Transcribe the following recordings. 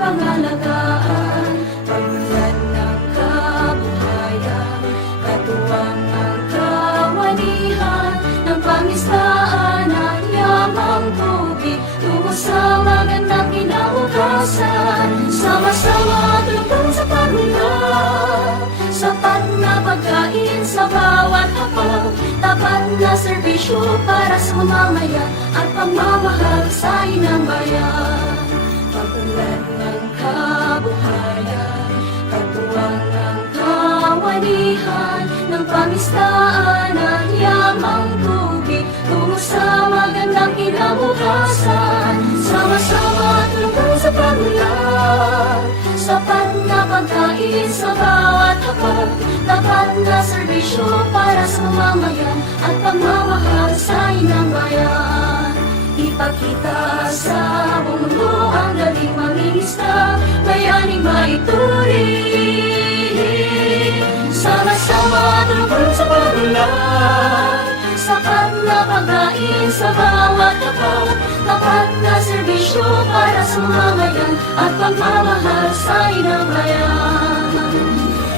pangalagaan, pagmulan ng kabuhayan, katuwang ang kawanihan ng pangistaan at yamang tubig tungo sa magandang kinabukasan. Sama-sama tulong sa pagmulan, sapat na pagkain sa bawat hapag, tapat na serbisyo para sa mamamayan at pagmamahal sa inang bayan. Pagmulan ng kabuhayan, katuwang ng kawanihan ng pangistaan at yamang tubig tungo sa magandang kinabukasan. Sama-sama tulungan sa pagmulan, sapat na pagkain sa bawat hapag, tapat na serbisyo para sa mamamayan at pagmamahal sa inang bayan. Ipakita sa buong mundo ang galing mangingisda, bayaning maituring. Sama-sama tulungan sa pagmulan, sapat na pagkain sa bawat hapag, tapat na serbisyo para sa mamamayan at pagmamahal sa inang bayan.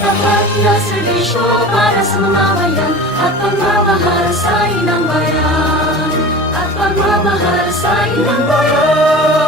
Tapat na serbisyo para sa mamamayan at pagmamahal sa inang bayan, at pagmamahal sa inang bayan.